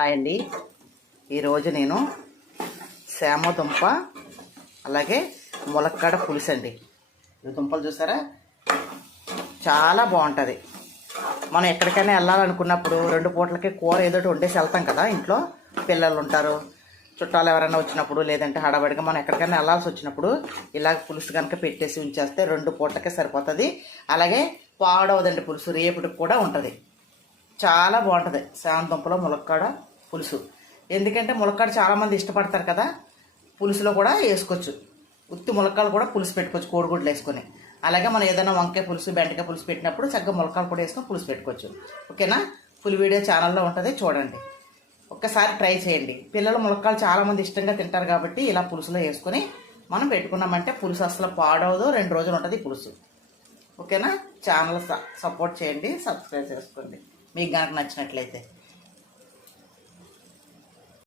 Hi అండి. ఈరోజు నేను శామదుంప అలాగే ములక్కాడ పులుసు అండి. ఈ దుంపలు చూసారా, చాలా బాగుంటుంది. మనం ఎక్కడికైనా వెళ్ళాలనుకున్నప్పుడు 2 పూటలకి కూర ఏదో వండేసి వెళ్తాం కదా. ఇంట్లో పిల్లలు ఉంటారు, చుట్టాలు ఎవరైనా వచ్చినప్పుడు, లేదంటే హడాబడిగా మనం ఎక్కడికైనా వెళ్ళాల్సి వచ్చినప్పుడు ఇలాగ పులుసు కనుక పెట్టేసి ఉంచేస్తే 2 పూటలకే సరిపోతుంది. అలాగే పాడవదండి పులుసు, రేపుడికి కూడా ఉంటుంది. చాలా బాగుంటుంది శామదుంపలో ములక్కాడ పులుసు. ఎందుకంటే ములక్కాడ చాలామంది ఇష్టపడతారు కదా, పులుసులో కూడా వేసుకోవచ్చు. ఉత్తి ములక్కాడలు కూడా పులుసు పెట్టుకోవచ్చు కోడిగుడ్లు వేసుకొని. అలాగే మనం ఏదైనా వంకాయ పులుసు, బెండకాయ పులుసు పెట్టినప్పుడు చక్కగా ములక్కాడలు కూడా వేసుకొని పులుసు పెట్టుకోవచ్చు. ఓకేనా? ఫుల్ వీడియో ఛానల్లో ఉంటుంది, చూడండి. ఒక్కసారి ట్రై చేయండి. పిల్లలు ములక్కాడలు చాలామంది ఇష్టంగా తింటారు కాబట్టి ఇలా పులుసులో వేసుకొని మనం పెట్టుకున్నామంటే పులుసు అసలు పాడవదు, 2 రోజులు ఉంటుంది పులుసు. ఓకేనా? ఛానల్ సపోర్ట్ చేయండి, సబ్స్క్రైబ్ చేసుకోండి మీకు కనుక నచ్చినట్లయితే.